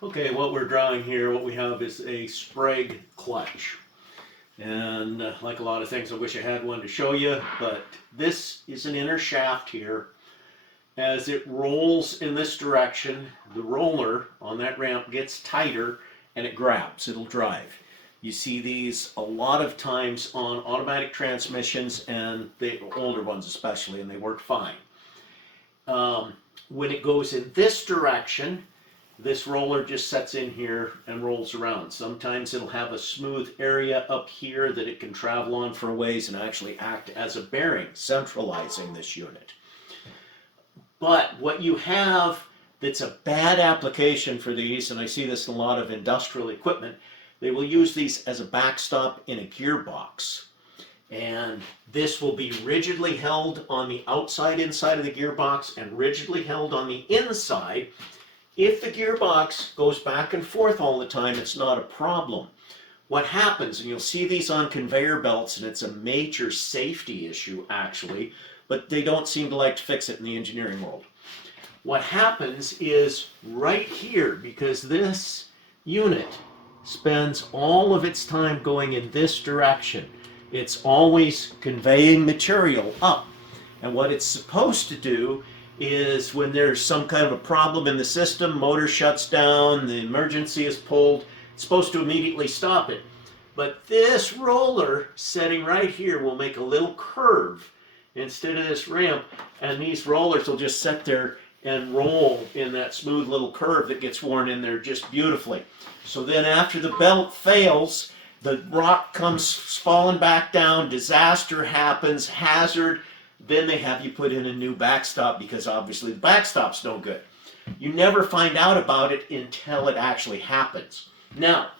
Okay, what we're drawing here, what we have is a Sprague clutch. And like a lot of things, I wish I had one to show you, but this is an inner shaft here. As it rolls in this direction, the roller on that ramp gets tighter and it grabs, it'll drive. You see these a lot of times on automatic transmissions and the older ones especially, and they work fine. When it goes in this direction, this roller just sets in here and rolls around. Sometimes it'll have a smooth area up here that it can travel on for a ways and actually act as a bearing, centralizing this unit. But what you have that's a bad application for these, and I see this in a lot of industrial equipment, they will use these as a backstop in a gearbox. And this will be rigidly held on the outside inside of the gearbox and rigidly held on the inside. If the gearbox goes back and forth all the time, it's not a problem. What happens, and you'll see these on conveyor belts, and it's a major safety issue actually, but they don't seem to like to fix it in the engineering world. What happens is right here, because this unit spends all of its time going in this direction, it's always conveying material up. And what it's supposed to do is when there's some kind of a problem in the system, motor shuts down, the emergency is pulled, it's supposed to immediately stop it. But this roller setting right here will make a little curve instead of this ramp, and these rollers will just sit there and roll in that smooth little curve that gets worn in there just beautifully. So then after the belt fails, the rock comes falling back down, disaster happens, hazard, then they have you put in a new backstop because obviously the backstop's no good. You never find out about it until it actually happens. Now,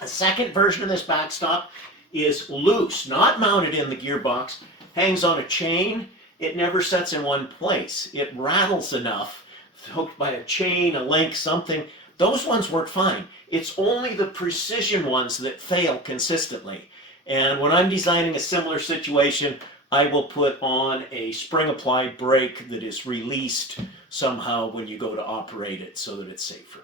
a second version of this backstop is loose, not mounted in the gearbox, hangs on a chain. It never sets in one place. It rattles enough, hooked by a chain, a link, something. Those ones work fine. It's only the precision ones that fail consistently. And when I'm designing a similar situation, I will put on a spring-applied brake that is released somehow when you go to operate it so that it's safer.